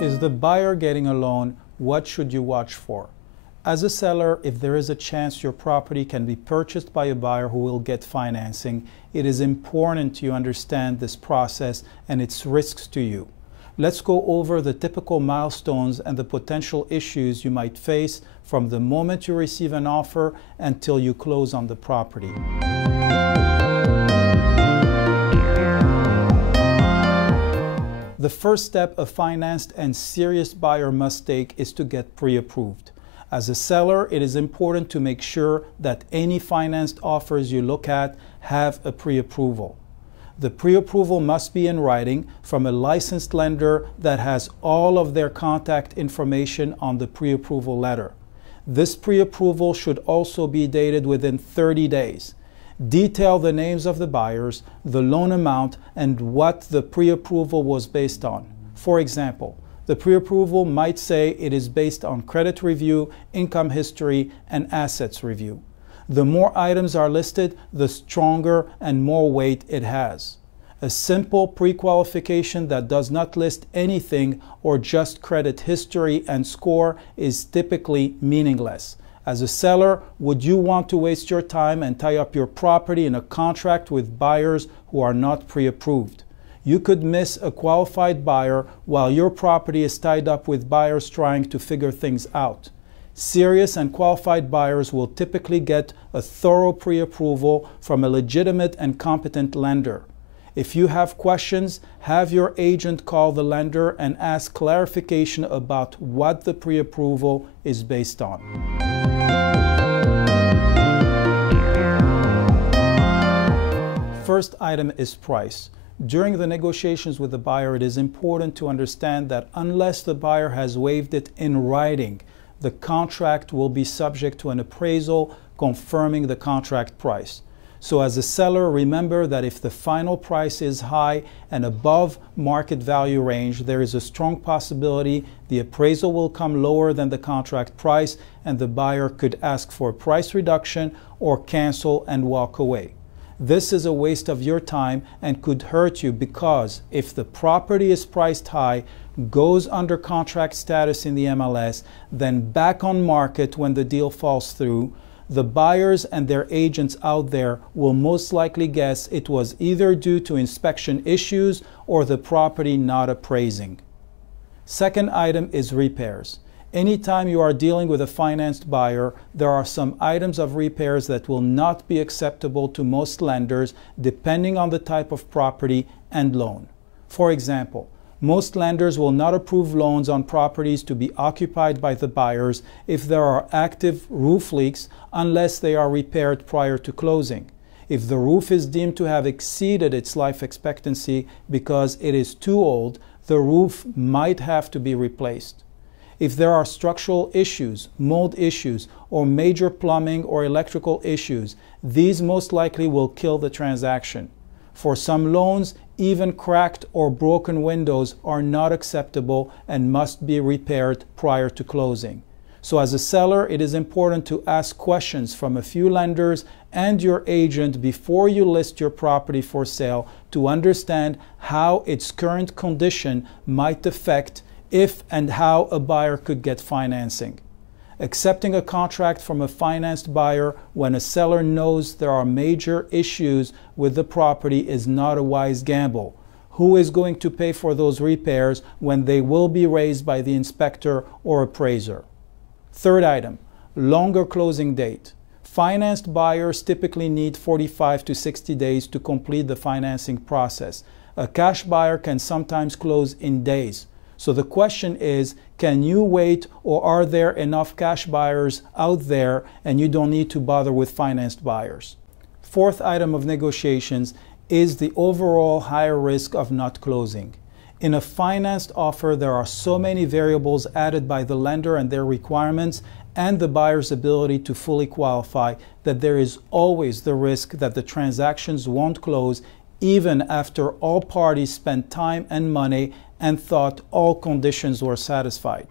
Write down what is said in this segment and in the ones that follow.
Is the buyer getting a loan? What should you watch for? As a seller, if there is a chance your property can be purchased by a buyer who will get financing, it is important you understand this process and its risks to you. Let's go over the typical milestones and the potential issues you might face from the moment you receive an offer until you close on the property. The first step a financed and serious buyer must take is to get pre-approved. As a seller, it is important to make sure that any financed offers you look at have a pre-approval. The pre-approval must be in writing from a licensed lender that has all of their contact information on the pre-approval letter. This pre-approval should also be dated within 30 days. Detail the names of the buyers, the loan amount, and what the pre-approval was based on. For example, the pre-approval might say it is based on credit review, income history, and assets review. The more items are listed, the stronger and more weight it has. A simple pre-qualification that does not list anything or just credit history and score is typically meaningless. As a seller, would you want to waste your time and tie up your property in a contract with buyers who are not pre-approved? You could miss a qualified buyer while your property is tied up with buyers trying to figure things out. Serious and qualified buyers will typically get a thorough pre-approval from a legitimate and competent lender. If you have questions, have your agent call the lender and ask clarification about what the pre-approval is based on. First item is price. During the negotiations with the buyer, it is important to understand that unless the buyer has waived it in writing, the contract will be subject to an appraisal confirming the contract price. So as a seller, remember that if the final price is high and above market value range, there is a strong possibility the appraisal will come lower than the contract price and the buyer could ask for a price reduction or cancel and walk away. This is a waste of your time and could hurt you because if the property is priced high, goes under contract status in the MLS, then back on market when the deal falls through, the buyers and their agents out there will most likely guess it was either due to inspection issues or the property not appraising. Second item is repairs. Anytime you are dealing with a financed buyer, there are some items of repairs that will not be acceptable to most lenders depending on the type of property and loan. For example, most lenders will not approve loans on properties to be occupied by the buyers if there are active roof leaks unless they are repaired prior to closing. If the roof is deemed to have exceeded its life expectancy because it is too old, the roof might have to be replaced. If there are structural issues, mold issues, or major plumbing or electrical issues, these most likely will kill the transaction. For some loans, even cracked or broken windows are not acceptable and must be repaired prior to closing. So as a seller, it is important to ask questions from a few lenders and your agent before you list your property for sale to understand how its current condition might affect if and how a buyer could get financing. Accepting a contract from a financed buyer when a seller knows there are major issues with the property is not a wise gamble. Who is going to pay for those repairs when they will be raised by the inspector or appraiser? Third item, longer closing date. Financed buyers typically need 45 to 60 days to complete the financing process. A cash buyer can sometimes close in days. So the question is, can you wait, or are there enough cash buyers out there and you don't need to bother with financed buyers? Fourth item of negotiations is the overall higher risk of not closing. In a financed offer, there are so many variables added by the lender and their requirements and the buyer's ability to fully qualify that there is always the risk that the transactions won't close even after all parties spent time and money and thought all conditions were satisfied.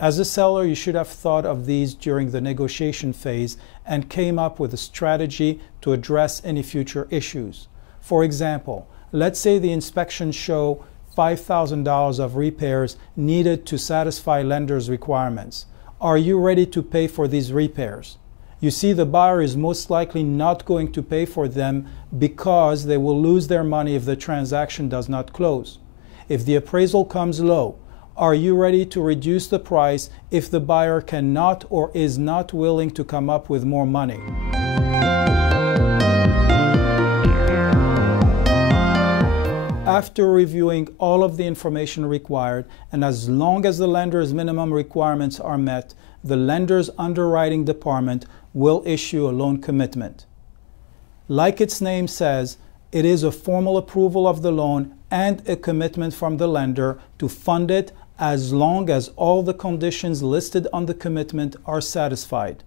As a seller, you should have thought of these during the negotiation phase and came up with a strategy to address any future issues. For example, let's say the inspections show $5,000 of repairs needed to satisfy lender's requirements. Are you ready to pay for these repairs? You see, the buyer is most likely not going to pay for them because they will lose their money if the transaction does not close. If the appraisal comes low, are you ready to reduce the price if the buyer cannot or is not willing to come up with more money? After reviewing all of the information required, and as long as the lender's minimum requirements are met, the lender's underwriting department will issue a loan commitment. Like its name says, it is a formal approval of the loan and a commitment from the lender to fund it as long as all the conditions listed on the commitment are satisfied.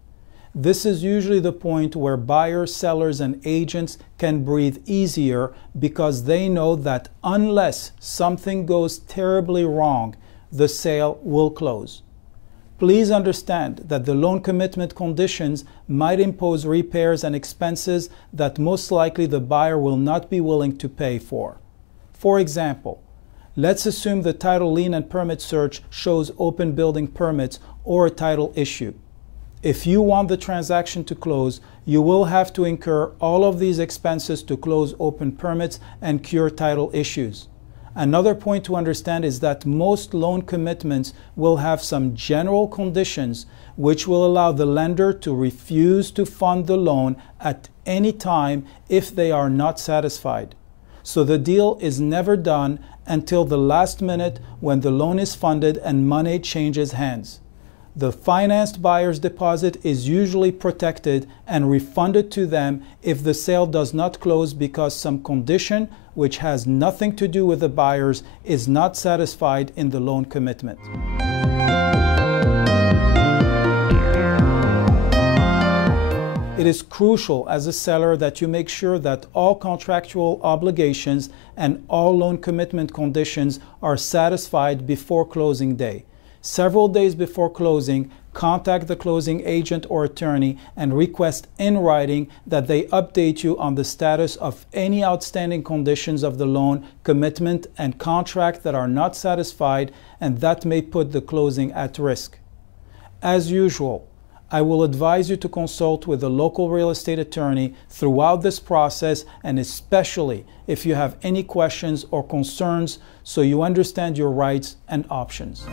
This is usually the point where buyers, sellers, and agents can breathe easier because they know that unless something goes terribly wrong, the sale will close. Please understand that the loan commitment conditions might impose repairs and expenses that most likely the buyer will not be willing to pay for. For example, let's assume the title lien and permit search shows open building permits or a title issue. If you want the transaction to close, you will have to incur all of these expenses to close open permits and cure title issues. Another point to understand is that most loan commitments will have some general conditions which will allow the lender to refuse to fund the loan at any time if they are not satisfied. So the deal is never done until the last minute when the loan is funded and money changes hands. The financed buyer's deposit is usually protected and refunded to them if the sale does not close because some condition, which has nothing to do with the buyers, is not satisfied in the loan commitment. It is crucial as a seller that you make sure that all contractual obligations and all loan commitment conditions are satisfied before closing day. Several days before closing, contact the closing agent or attorney and request in writing that they update you on the status of any outstanding conditions of the loan, commitment, and contract that are not satisfied and that may put the closing at risk. As usual, I will advise you to consult with a local real estate attorney throughout this process, and especially if you have any questions or concerns so you understand your rights and options.